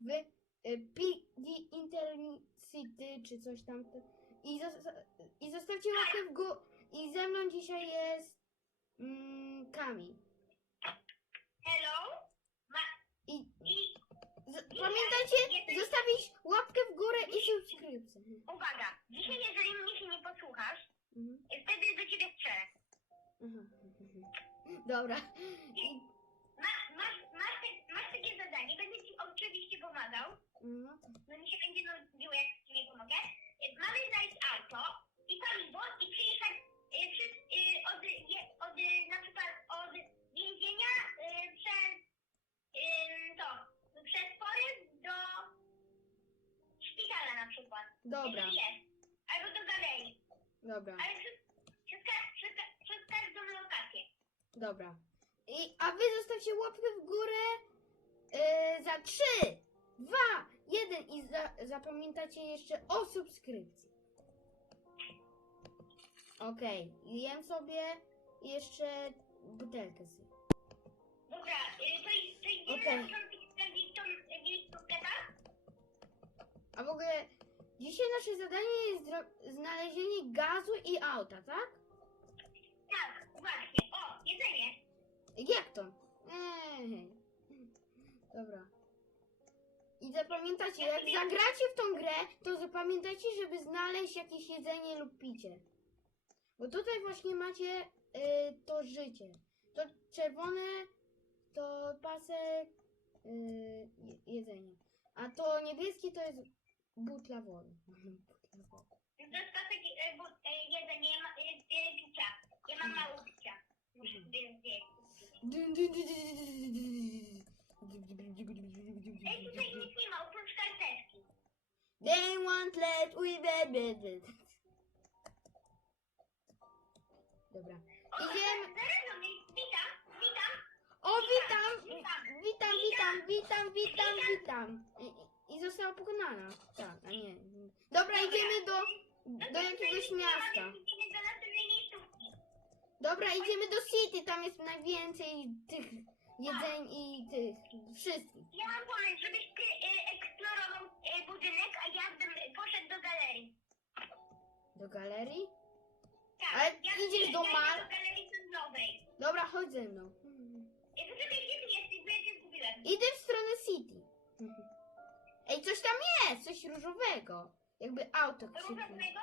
w y, PD Intercity czy coś tam. I, zosta- i zostawcie łapkę w górę. I ze mną dzisiaj jest mm, Kamil. Hello? Ma... I I pamiętajcie zostawić łapkę w górę i subskrypcję. uwaga, dzisiaj jeżeli mnie się nie posłuchasz, Mhm. wtedy do ciebie strzelę. Aha. Dobra. I, Ma, masz, masz, te, masz takie zadanie, będę ci oczywiście pomagał. no. No mi się będzie nudziło, jak ci nie pomogę. Y, Mamy znaleźć auto i paliwo i przyjechać y, przez, y, od, je, od, y, na przykład od więzienia y, przez y, to, przez pojazd do przykład. Dobra, Jeśli jest. Albo do galerii. dobra, Ale przez, przez, ka- przez, ka- przez każdą lokację. dobra. I, a wy zostawcie łapkę w górę e, za 3, 2, 1 i za, zapamiętacie jeszcze o subskrypcji. Okej, jem sobie jeszcze butelkę zjem. Dobra, y, to, i- to idziemy Okej. na początek sprawdzić tą y, wizytówkę, tak? A w ogóle dzisiaj nasze zadanie jest zro- znalezienie gazu i auta, tak? Tak, właśnie. O, jedzenie. Jak to? Eee. Dobra. I zapamiętajcie, jak zagracie w tą grę, to zapamiętajcie, żeby znaleźć jakieś jedzenie lub picie. Bo tutaj właśnie macie y, to życie. To czerwone to pasek y, je- jedzenia. A to niebieskie to jest butla wody. Butla wody. Pasek y, bu- y, jedzenie, ja ma, y, y, picia. Ja mam mało picia. Muszę zjeść. Ej, tutaj nic nie ma, oprócz karteczki. They want let we baby. Dobra. O, Idziemy. Zaraz do mnie, witam, witam. O, witam! Witam, witam, witam, witam, witam. I, i- została pokonana. Tak, a nie. Dobra, idziemy do, do jakiegoś miasta. Dobra, idziemy do City, tam jest najwięcej tych jedzeń i tych wszystkich. Ja mam pomysł, żebyś ty y, eksplorował y, budynek, a ja bym poszedł do galerii. Do galerii? Tak, Ale ja, idziesz do ja Mar- idę do galerii sądowej. Dobra, chodź ze mną. Y, gdzie ty jesteś, bo ja cię zgubiłem. Idę w stronę City. Ej, coś tam jest, coś różowego. Jakby auto krzyknie. Różowego?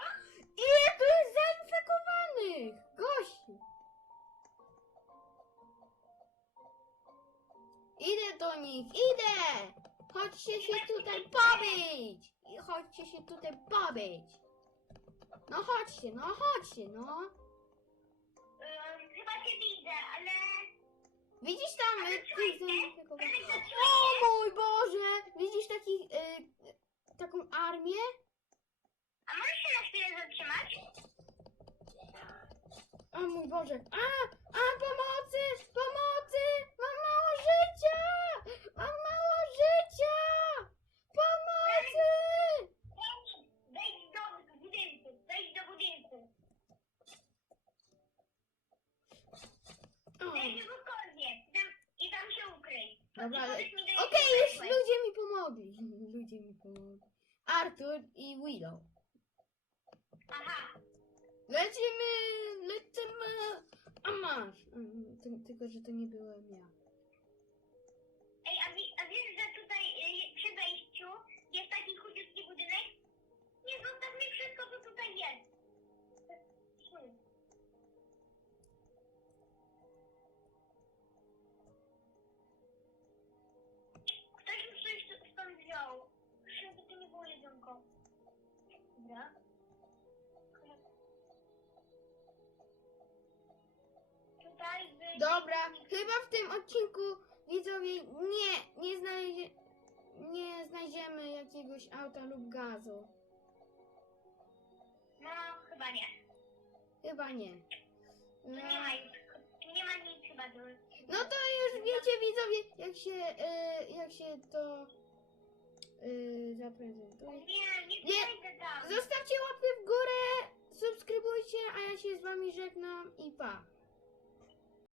Ile tu jest zainfekowanych? Gości. Idę do nich, idę! Chodźcie się tutaj pobić! I chodźcie się tutaj pobić! No chodźcie, no chodźcie, no! Ym, chyba cię widzę, ale... Widzisz tam Ale tych słuchajcie, zainfekowanych? ale zatrzymaj O się. mój Boże! Widzisz takich, y, taką armię? A możesz się zatrzymać? O mój Boże! A! A! Pomocy! Pomocy! Mam mało życia! Mam mało życia! Pomocy! Wejdź, wejdź do budynku, wejdź do budynku. O, Wejdź i tam, i tam się ukryj. dobra, ale... Okej, już ludzie mi pomogli. Ludzie mi pomogli. Artur i Willow. Aha, Lecimy! Lecimy! A masz! Mm, ty- Tylko, że to nie byłem ja. ej, a, wi- a wiesz, że tutaj y, przy wejściu jest taki chudziutki budynek? Nie, zostaw mi wszystko, co tutaj jest. Hmm. Ktoś mi coś tu- stąd wziął. Żeby to nie było jedzonko. Dobra. Dobra, chyba w tym odcinku widzowie nie, nie znajdzie, nie znajdziemy jakiegoś auta lub gazu. No, chyba nie. Chyba nie. Tu nie ma nic. Nie ma nic chyba do... No to już wiecie widzowie, jak się, y, jak się to y, zaprezentuje. Nie, nie Nie. tam. Zostawcie łapkę w górę, subskrybujcie, a ja się z wami żegnam i pa.